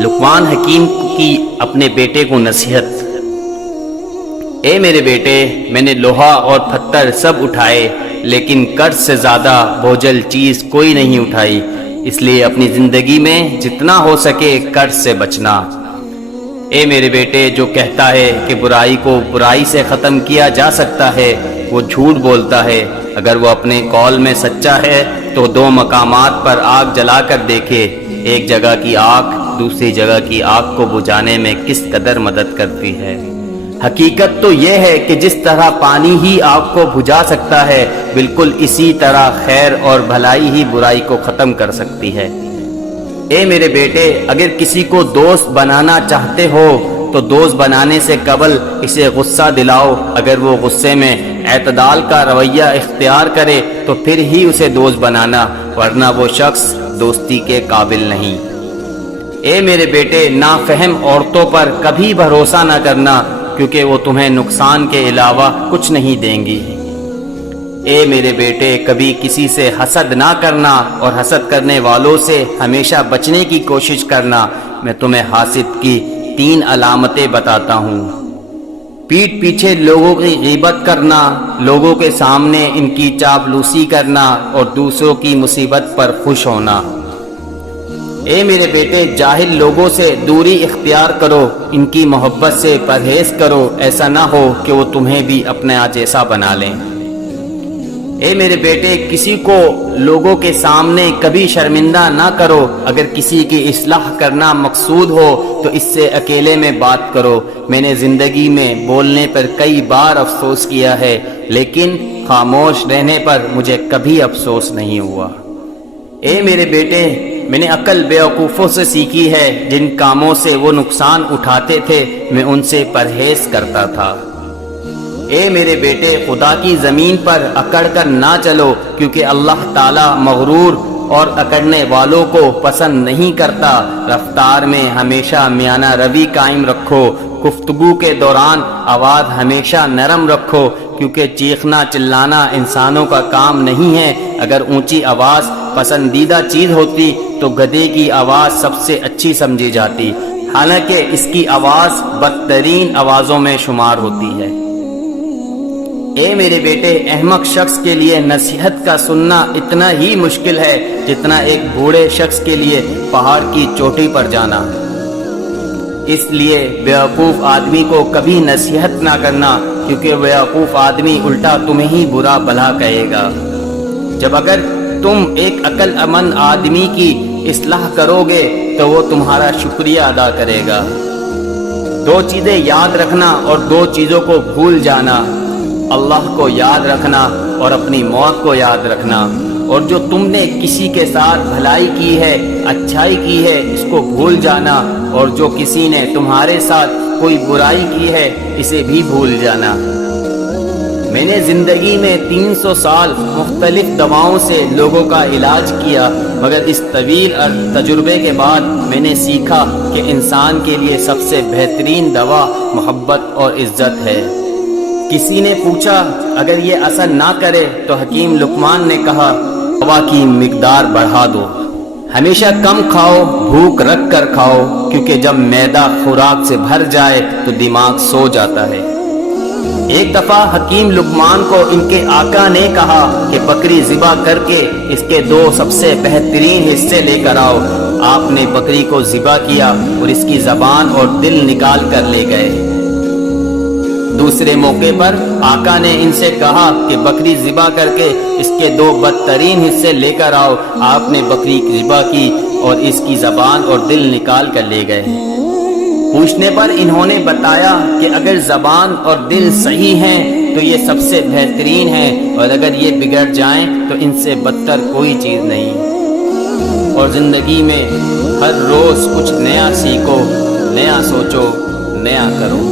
لقمان حکیم کی اپنے بیٹے کو نصیحت۔ اے میرے بیٹے، میں نے لوہا اور پتھر سب اٹھائے لیکن قرض سے زیادہ بوجھل چیز کوئی نہیں اٹھائی، اس لیے اپنی زندگی میں جتنا ہو سکے قرض سے بچنا۔ اے میرے بیٹے، جو کہتا ہے کہ برائی کو برائی سے ختم کیا جا سکتا ہے وہ جھوٹ بولتا ہے۔ اگر وہ اپنے قول میں سچا ہے تو دو مقامات پر آگ جلا کر دیکھے، ایک جگہ کی آگ دوسری جگہ کی آگ کو بجھانے میں کس قدر مدد کرتی ہے۔ حقیقت تو یہ ہے کہ جس طرح پانی ہی آگ کو بجھا سکتا ہے، بالکل اسی طرح خیر اور بھلائی ہی برائی کو ختم کر سکتی ہے۔ اے میرے بیٹے، اگر کسی کو دوست بنانا چاہتے ہو تو دوست بنانے سے قبل اسے غصہ دلاؤ۔ اگر وہ غصے میں اعتدال کا رویہ اختیار کرے تو پھر ہی اسے دوست بنانا، ورنہ وہ شخص دوستی کے قابل نہیں۔ اے میرے بیٹے، نافہم عورتوں پر کبھی بھروسہ نہ کرنا، کیونکہ وہ تمہیں نقصان کے علاوہ کچھ نہیں دیں گی۔ اے میرے بیٹے، کبھی کسی سے حسد نہ کرنا اور حسد کرنے والوں سے ہمیشہ بچنے کی کوشش کرنا۔ میں تمہیں حاسد کی 3 علامتیں بتاتا ہوں۔ پیٹھ پیچھے لوگوں کی غیبت کرنا، لوگوں کے سامنے ان کی چاپلوسی کرنا اور دوسروں کی مصیبت پر خوش ہونا۔ اے میرے بیٹے، جاہل لوگوں سے دوری اختیار کرو، ان کی محبت سے پرہیز کرو، ایسا نہ ہو کہ وہ تمہیں بھی اپنے جیسا بنا لیں۔ اے میرے بیٹے، کسی کو لوگوں کے سامنے کبھی شرمندہ نہ کرو۔ اگر کسی کی اصلاح کرنا مقصود ہو تو اس سے اکیلے میں بات کرو۔ میں نے زندگی میں بولنے پر کئی بار افسوس کیا ہے، لیکن خاموش رہنے پر مجھے کبھی افسوس نہیں ہوا۔ اے میرے بیٹے، میں نے عقل بیوقوفوں سے سیکھی ہے، جن کاموں سے وہ نقصان اٹھاتے تھے میں ان سے پرہیز کرتا تھا۔ اے میرے بیٹے، خدا کی زمین پر اکڑ کر نہ چلو، کیونکہ اللہ تعالی مغرور اور اکڑنے والوں کو پسند نہیں کرتا۔ رفتار میں ہمیشہ میانہ روی قائم رکھو۔ گفتگو کے دوران آواز ہمیشہ نرم رکھو، کیونکہ چیخنا چلانا انسانوں کا کام نہیں ہے۔ اگر اونچی آواز پسندیدہ چیز ہوتی تو گدھے کی آواز سب سے اچھی سمجھی جاتی، حالانکہ اس کی آواز بدترین آوازوں میں شمار ہوتی ہے۔ اے میرے بیٹے، احمق شخص کے لیے نصیحت کا سننا اتنا ہی مشکل ہے جتنا ایک بوڑھے شخص کے لیے پہاڑ کی چوٹی پر جانا۔ اس لیے بیوقوف آدمی کو کبھی نصیحت نہ کرنا، کیونکہ بیوقوف آدمی الٹا تمہیں ہی برا بھلا کہے گا۔ جب اگر تم ایک عقل مند آدمی کی اصلاح کرو گے تو وہ تمہارا شکریہ ادا کرے گا۔ 2 چیزیں یاد رکھنا اور 2 چیزوں کو بھول جانا، اللہ کو یاد رکھنا اور اپنی موت کو یاد رکھنا۔ اور جو تم نے کسی کے ساتھ بھلائی کی ہے، اچھائی کی ہے، اس کو بھول جانا، اور جو کسی نے تمہارے ساتھ کوئی برائی کی ہے اسے بھی بھول جانا۔ میں نے زندگی میں 300 سال مختلف دواؤں سے لوگوں کا علاج کیا، مگر اس طویل تجربے کے بعد میں نے سیکھا کہ انسان کے لیے سب سے بہترین دوا محبت اور عزت ہے۔ کسی نے پوچھا اگر یہ اثر نہ کرے تو حکیم لقمان نے کہا دوا کی مقدار بڑھا دو، ہمیشہ کم کھاؤ، بھوک رکھ کر کھاؤ، کیونکہ جب معدہ خوراک سے بھر جائے تو دماغ سو جاتا ہے۔ ایک دفعہ حکیم لقمان کو ان کے آقا نے کہا کہ بکری ذبح کر کے اس کے 2 سب سے بہترین حصے لے کر آؤ۔ آپ نے بکری کو ذبح کیا اور اس کی زبان اور دل نکال کر لے گئے۔ دوسرے موقع پر آقا نے ان سے کہا کہ بکری ذبح کر کے اس کے 2 بدترین حصے لے کر آؤ۔ آپ نے بکری ذبح کی اور اس کی زبان اور دل نکال کر لے گئے۔ پوچھنے پر انہوں نے بتایا کہ اگر زبان اور دل صحیح ہیں تو یہ سب سے بہترین ہیں، اور اگر یہ بگڑ جائیں تو ان سے بدتر کوئی چیز نہیں۔ اور زندگی میں ہر روز کچھ نیا سیکھو، نیا سوچو، نیا کرو۔